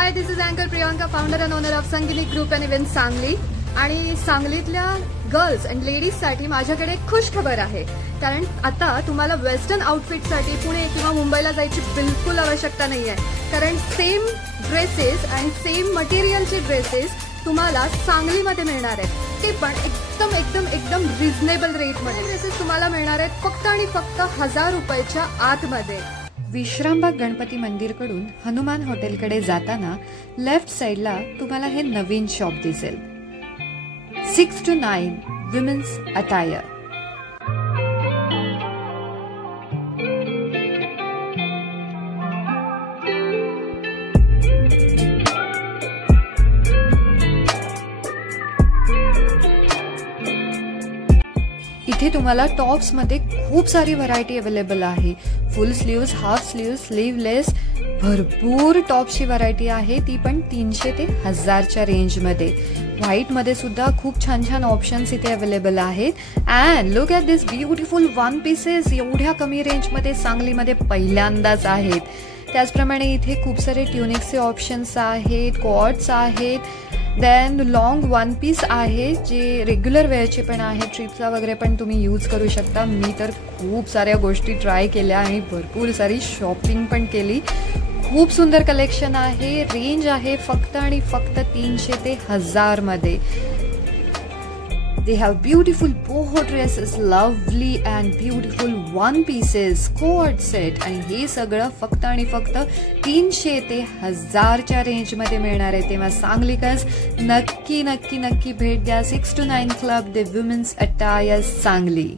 High, this is अँकर Priyanka, founder and owner of Sangini group and event Sangli. आणि सांगलीतल्या girls and लेडीजसाठी माझ्याकडे एक खुश खबर आहे. कारण आता तुम्हाला वेस्टर्न आउटफिटसाठी पुणे किंवा मुंबईला जायची बिलकुल आवश्यकता नाही आहे. कारण सेम ड्रेसेस आणि सेम मटेरियलचे ड्रेसेस तुम्हाला सांगलीमध्ये मिळणार आहेत. ते पण एकदम एकदम एकदम रिझनेबल रेटमध्ये. ड्रेसेस तुम्हाला मिळणार आहेत फक्त आणि फक्त 1000 रुपयाच्या आतमध्ये. विश्रामबाग गणपती मंदिरकडून हनुमान हॉटेलकडे जाताना लेफ्ट साइडला तुम्हाला हे नवीन शॉप दिसेल. 6 to 9 विमेन्स अटायर. इथे तुम्हाला टॉप्स मध्ये खूप सारी व्हरायटी अवेलेबल आहे. फुल स्लीव्स, हाफ स्लीव्स, स्लीवलेस, भरपूर टॉप्सची व्हरायटी आहे. ती पण 300 ते 1000च्या रेंजमध्ये. व्हाईट मध्ये सुद्धा खूप छान छान ऑप्शन्स इथे अवेलेबल आहेत. And look at this beautiful one pieces. एवढ्या कमी रेंजमध्ये सांगलीमध्ये पहिल्यांदाच आहेत. त्याचप्रमाणे इथे खूप सारे ट्युनिक्सचे ऑप्शन्स आहेत, कॉर्ड्स आहेत. देन लॉंग वन पीस आहे जे रेग्युलर वेअरचे पण आहे. ट्रिपला वगैरे पण तुम्ही यूज करू शकता. मी तर खूप साऱ्या गोष्टी ट्राय केल्या आणि भरपूर सारी शॉपिंग पण केली. खूप सुंदर कलेक्शन आहे. रेंज आहे फक्त आणि फक्त 300 ते 1000 मध्ये. They have beautiful boho dresses, lovely and beautiful one pieces, cord set. आणि हे सगळं फक्त आणि फक्त 300 ते 1000च्या रेंजमध्ये मिळणार आहे. तेव्हा सांगलीकर्स नक्की नक्की नक्की भेट द्या. 6 to 9 club, the women's attire Sangli.